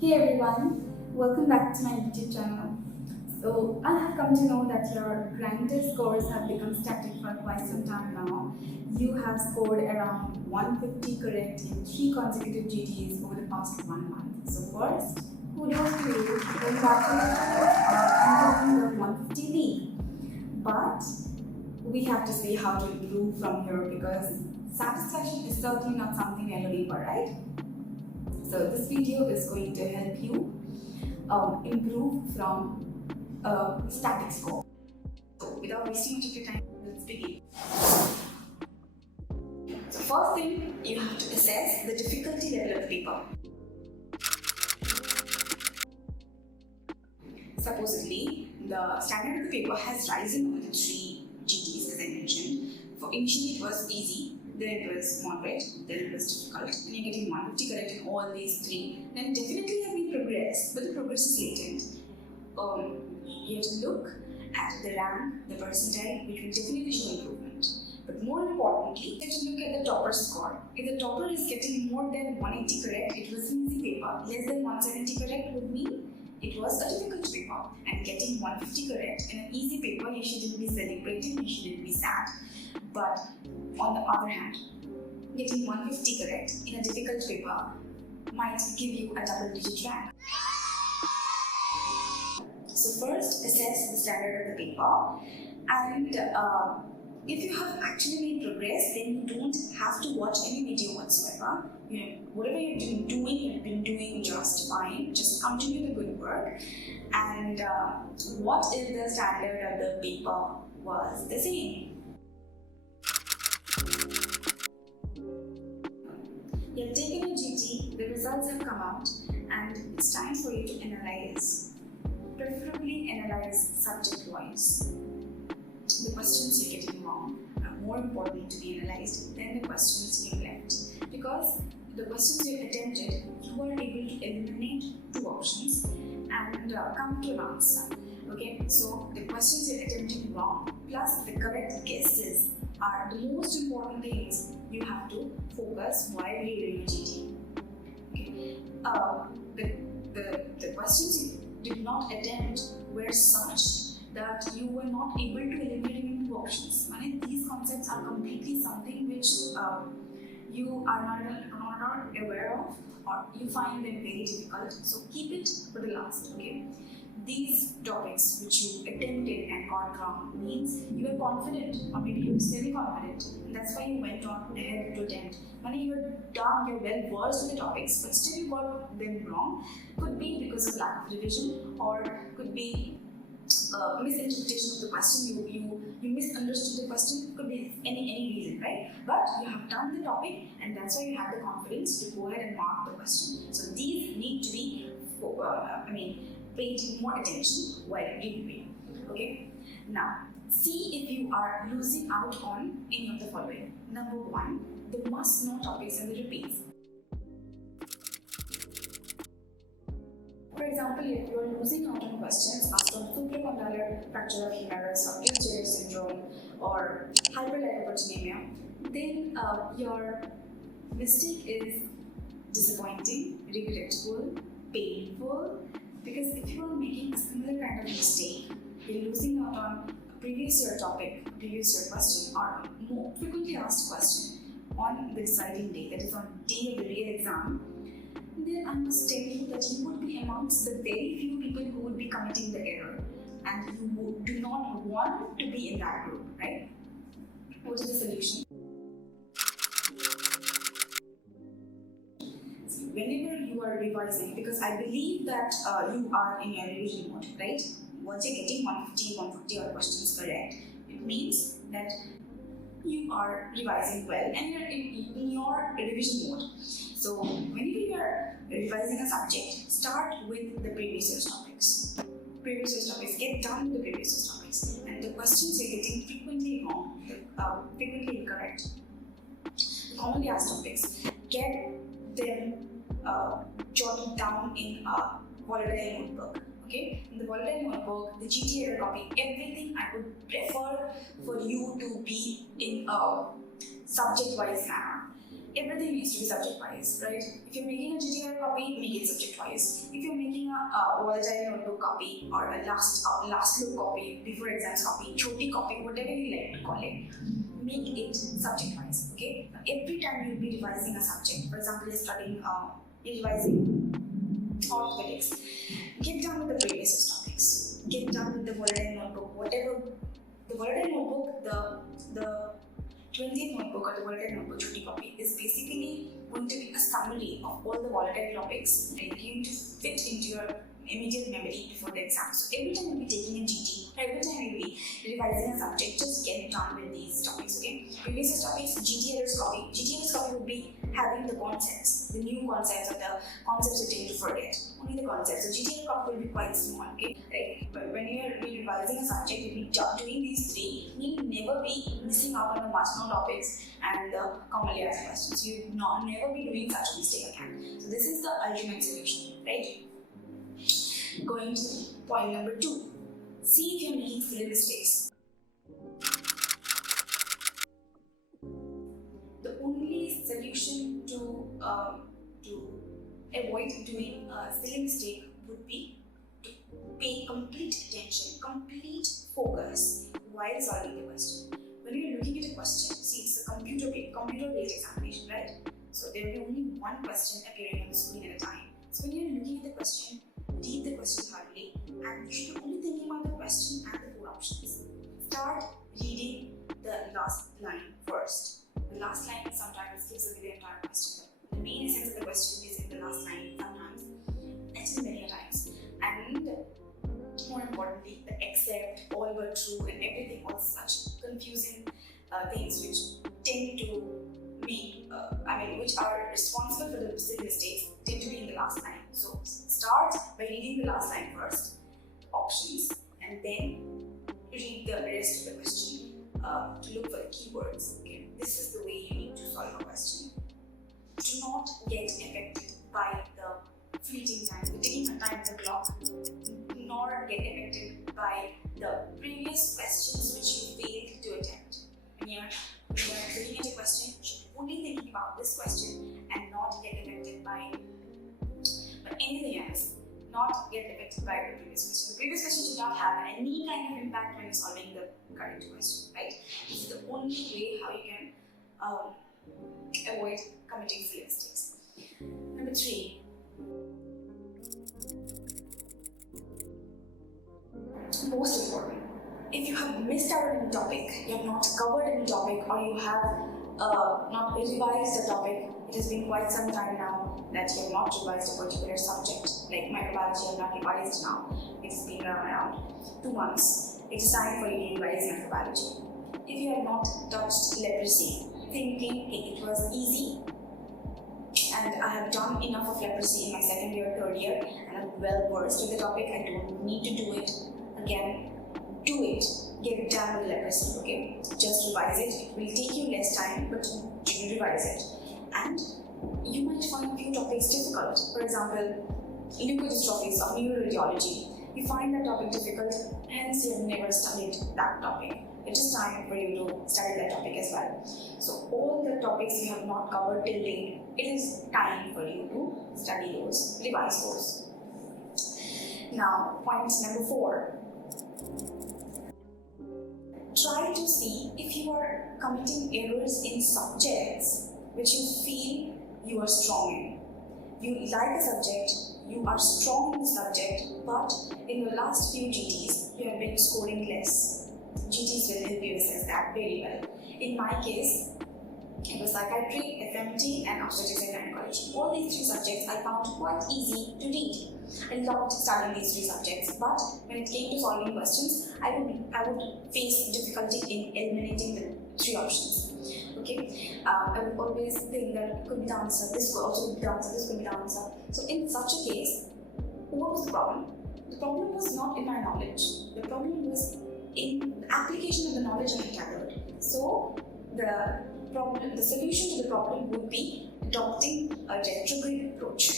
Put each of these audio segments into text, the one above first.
Hey everyone, welcome back to my YouTube channel. So I have come to know that your grinded scores have become static for quite some time now. You have scored around 150 correct in 3 consecutive GTs over the past 1 month. So first, kudos to you, congratulations on entering the 150 league. But we have to see how to improve from here because satisfaction is certainly not something we are looking for, right? So this video is going to help you improve from a static score. So without wasting much of your time, let's begin. So first thing, you have to assess the difficulty level of the paper. Supposedly, the standard of the paper has risen over the 3 GTs as I mentioned. For initially it was easy, then it was moderate, then it was difficult, and you're getting 150 correct in all these 3, then definitely you have been progress, but the progress is latent. You have to look at the rank, the percentile, which will definitely show improvement. But more importantly, you have to look at the topper score. If the topper is getting more than 180 correct, it was an easy paper. Less than 170 correct would mean it was a difficult paper. And getting 150 correct in an easy paper, you shouldn't be celebrating, you shouldn't be sad. But on the other hand, getting 150 correct in a difficult paper might give you a double-digit rank. So first, assess the standard of the paper, and if you have actually made progress, then you don't have to watch any video whatsoever. Whatever you've been doing, you've been doing just fine. Just continue the good work. And what if the standard of the paper was the same? You have taken your GT, the results have come out, and it's time for you to analyze. Preferably analyze subject-wise. The questions you're getting wrong are more important to be analyzed than the questions you left. Because the questions you attempted, you are able to eliminate 2 options and come to an answer. Okay, so the questions you're attempting wrong plus the correct guesses are the most important things you have to focus while reading your GT. Okay. The questions you did not attempt were such that you were not able to eliminate any 2 options. I mean, these concepts are completely something which you are not aware of, or you find them very difficult. So keep it for the last. Okay. These topics which you attempted and got wrong means you are confident, or maybe you are semi-confident, and that's why you went on ahead to attempt. When you are done, you're well versed with the topics, but still you got them wrong. Could be because of lack of revision, or could be misinterpretation of the question. You misunderstood the question. Could be any reason, right? But you have done the topic, and that's why you have the confidence to go ahead and mark the question. So these need to be, paid more attention while reviewing. Okay. Now, see if you are losing out on any of the following. Number 1, the must-know topics and the repeats. For example, if you are losing out on questions asked on supracondylar fracture of humerus or Gauhati syndrome or hyperlipoproteinemia, then your mistake is disappointing, regretful, painful, because if you are making a similar kind of mistake, you're losing out on a previous year topic, a previous year question, or more frequently asked question on the deciding day, that is on day of the real exam, then I must tell you that you would be amongst the very few people who would be committing the error, and you do not want to be in that group, right? What is the solution? Whenever you are revising, because I believe that you are in your revision mode, right? Once you're getting 150 odd questions correct, it means that you are revising well and you're in your revision mode. So whenever you are revising a subject, start with the previous year's topics. Previous year's topics, get done with the previous year's topics. And the questions you're getting frequently wrong, frequently incorrect, commonly asked topics, get them jotted down in a volatile notebook. Okay, in the volatile notebook, the GT copy, everything I would prefer for you to be in a subject-wise manner. everything needs to be subject-wise, right? If you're making a GTR copy, make it subject-wise. If you're making a volatile notebook copy or a last look copy, before exams copy, choti copy, whatever you like to call it, make it subject-wise. Okay. Now, every time you'll be revising a subject, for example, you're studying, you're revising orthopedics, get done with the previous topics. Get done with the volatile notebook, whatever the volatile notebook, the 20th notebook or the volatile notebook choti copy is basically going to be a summary of all the volatile topics and going to fit into your immediate memory before the exam. So every time you'll be taking a GT, or every time you'll be revising a subject, just get done with these topics, okay? Previous topics, GTL's copy. GTL's copy will be having the concepts, the new concepts or the concepts you tend to forget. Only the concepts. So GTL copy will be quite small, okay? Right? But when you're revising a subject, you'll be doing these three. You'll never be missing out on the marginal topics and the commonly asked questions. You'll never be doing such a mistake again. So this is the ultimate solution, right? Going to point number 2. See if you're making silly mistakes. The only solution to avoid doing a silly mistake would be to pay complete attention, complete focus while solving the question. When you're looking at a question, see, it's a computer-based examination, right? So there will be only one question appearing on the screen at a time. So when you're looking at the question, read the question thoroughly, and you should be only thinking about the question and the 4 options. Start reading the last line first. The last line sometimes gives away the entire question. The main essence of the question is in the last line sometimes, actually many times. And more importantly, the except, all but true, and everything, all such confusing things which tend to be, which are responsible for the silly mistakes, tend to be in the last line. So start by reading the last line first, options, and then read the rest of the question to look for the keywords. Okay? This is the way you need to solve a question. Do not get affected by the fleeting time, the ticking of time on the clock, nor get affected by the previous questions which you failed to attempt. When you're looking at a question, you should be only thinking about this question and not get affected by anything else. Not get affected by the previous question. The previous question should not have any kind of impact when you're solving the current question, right? This is the only way how you can avoid committing silly mistakes. Number 3. Most important, if you have missed out on any topic, you have not covered any topic, or you have not revised a topic, it has been quite some time now that you have not revised a particular subject, like microbiology, you have not revised now, it's been around 2 months. It's time for you to revise microbiology. If you have not touched leprosy, thinking it was easy, and I have done enough of leprosy in my 2nd year, 3rd year, and I'm well versed with the topic, I don't need to do it again. Do it. Get it done with leprosy, okay? Just revise it. It will take you less time, but you revise it. And you might find a few topics difficult. For example, leukodystrophies of neuroradiology. You find that topic difficult, hence you have never studied that topic. It is time for you to study that topic as well. So all the topics you have not covered till date, it is time for you to study those, revise those. Now, point number 4. Try to see if you are committing errors in subjects which you feel you are strong in. You like a subject, you are strong in the subject, but in the last few GTs, you have been scoring less. GTs will help you assess that very well. In my case, it was psychiatry, FMT, and obstetrics and gynecology. All these 3 subjects I found quite easy to read. I loved studying these 3 subjects, but when it came to solving questions, I would face difficulty in eliminating the 3 options. Okay, I would always think that it could be the answer, this could also be the answer, this could be the answer. So in such a case, what was the problem? The problem was not in my knowledge. The problem was in the application of the knowledge I had gathered. So the solution to the problem would be adopting a retrograde approach.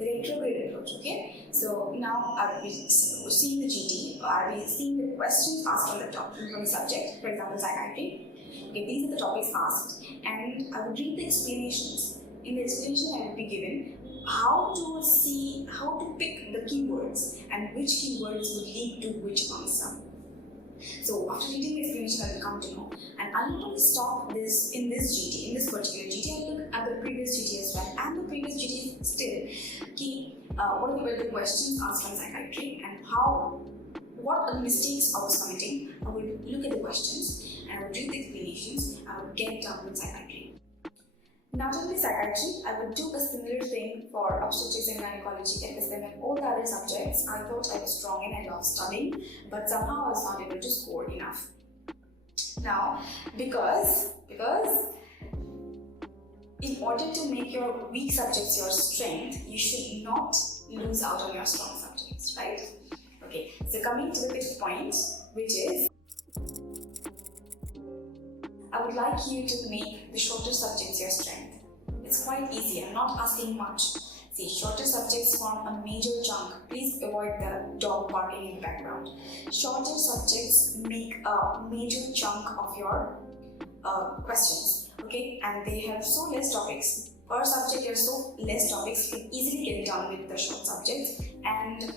Okay? So now are we seeing the GT, are we seeing the questions asked from the subject, for example, psychiatry? Okay, these are the topics asked, and I would read the explanations. In the explanation, I would be given how to pick the keywords and which keywords would lead to which answer. So after reading the explanation, I will come to know, and I'll not only stop this in this GT, in this particular GT, I'll look at the previous GT as well, and the previous GT still key. What were the questions asked from psychiatry, and what are the mistakes I was committing. I would look at the questions and I would read the explanations. I would get done with psychiatry. Not only psychiatry, I would do a similar thing for obstetrics and gynecology, FSM, and all the other subjects. I thought I was strong and I loved studying, but somehow I was not able to score enough. Now, because in order to make your weak subjects your strength, you should not lose out on your strong subjects, right? Okay, so coming to the fifth point, which is, I would like you to make the shorter subjects your strength. It's quite easy, I'm not asking much. See, shorter subjects form a major chunk. Please avoid the dog barking in the background. Shorter subjects make a major chunk of your questions, okay? And they have so less topics. Per subject, there are so less topics, you can easily get done with the short subjects. And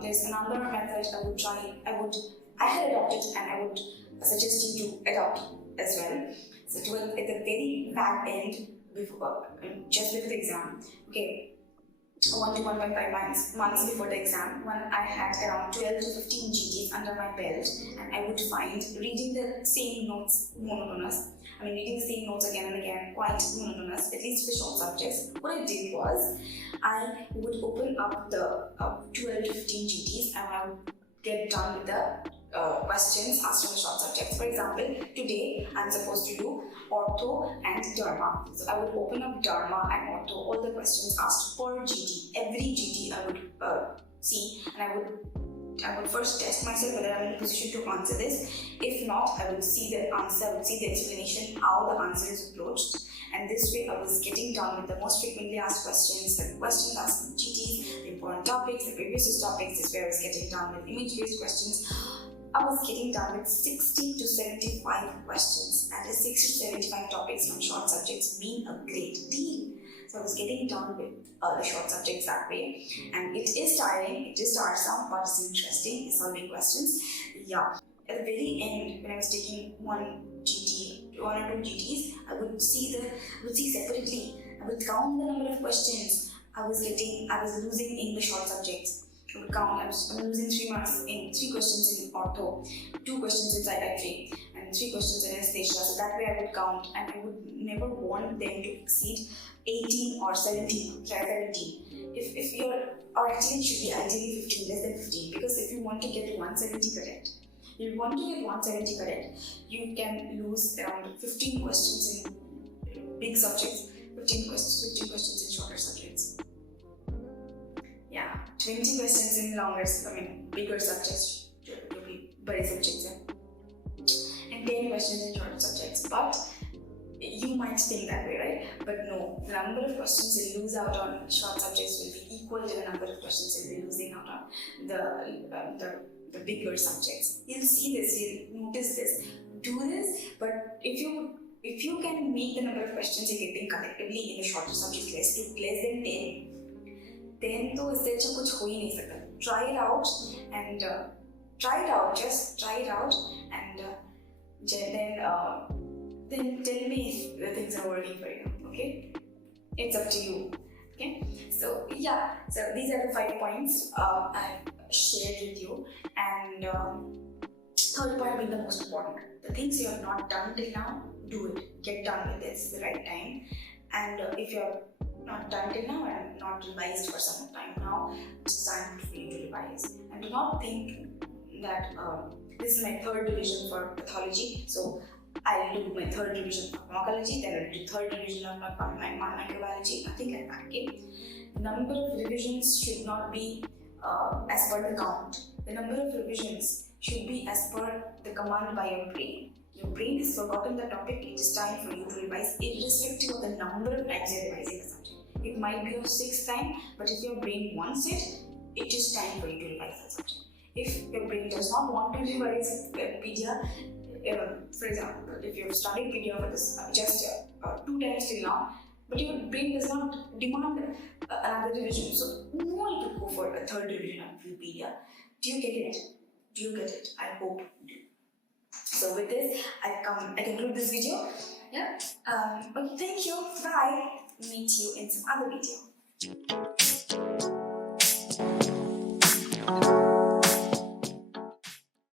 there's another method I had adopted, and I would suggest you to adopt as well. So at the very back end, just before the exam, okay, 1 to 1.5 months before the exam, when I had around 12 to 15 GTs under my belt, and I would find reading the same notes monotonous. Reading the same notes again and again, quite monotonous, at least for short subjects. What I did was, I would open up the 12 to 15 GTs, and I would get done with the questions asked on the short subjects. For example, today I'm supposed to do ortho and derma. So I would open up derma and ortho, all the questions asked per GT. Every GT I would see, and I would first test myself whether I'm in a position to answer this. If not, I would see the answer, I would see the explanation, how the answer is approached. And this way I was getting done with the most frequently asked questions, the questions asked in GTs, the important topics, the previous topics. This way I was getting done with image-based questions. I was getting done with 60 to 75 questions. That is 60 to 75 topics from short subjects being a great deal. So I was getting done with the short subjects that way. And it is tiring, it is tiresome, but it's interesting, it's solving questions. Yeah. At the very end, when I was taking one or two GTs, I would see separately. I would count the number of questions I was losing in the short subjects. I would count, I'm losing 3 marks in 3 questions in ortho, 2 questions in psychiatry, and 3 questions in anesthesia. So that way I would count, and I would never want them to exceed 18 or 17. If you're, or actually it should be ideally 15, less than 15, because if you want to get 170 correct, you can lose around 15 questions in big subjects, 15 questions in shorter subjects. Yeah, 20 questions in bigger subjects, bigger subjects, and 10 questions in shorter subjects. But you might think that way, right? But no, the number of questions you'll lose out on short subjects will be equal to the number of questions you'll be losing out on the bigger subjects. You'll see this, you'll notice this. Do this, but if you can make the number of questions you're getting collectively in the shorter subjects less than 10, then तो इससे अच्छा कुछ हो ही नहीं सकता. Try it out, just try it out, and then tell me if the things are working for you. Okay, it's up to you. Okay, so yeah, so these are the 5 points I've shared with you, and third point being the most important. The things you have not done till now, do it. Get done with this the right time, and if you're not done till now and not revised for some time now, it's time for you to revise. And do not think that this is my 3rd division for pathology, so I'll do my 3rd division for pharmacology, then I'll do 3rd division of my microbiology. Nothing like that. Okay? The number of revisions should not be as per the count. The number of revisions should be as per the command by your brain. Your brain has forgotten the topic, it is time for you to revise, irrespective of the number of times you're revising the subject. It might be your 6th time, but if your brain wants it, it is time for you to revise the subject. If your brain does not want to revise PGA, for example, if you've studied pedia for this just 2 times till now, but your brain does not demand another revision, so no need to go for a third revision of pedia. Do you get it? Do you get it? I hope you do. So with this, I conclude this video. Yeah. Okay, thank you. Bye. Meet you in some other video.